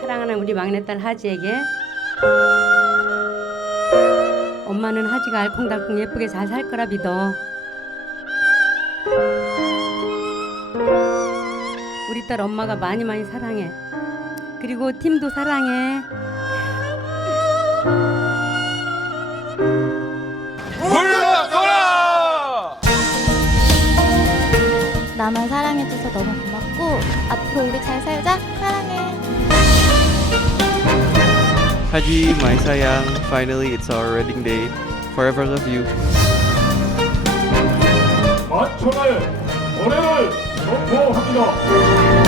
사랑하는 우리 막내딸 하지에게 엄마는 하지가 알콩달콩 예쁘게 잘 살 거라 믿어. 우리 딸 엄마가 많이 많이 사랑해. 그리고 팀도 사랑해. 나만 사랑해줘서 너무 고맙고 앞으로 우리 잘 살자 사랑해 Haji, my sayang, finally it's our wedding day. Forever love you. 만천하에 노래를 선포합니다.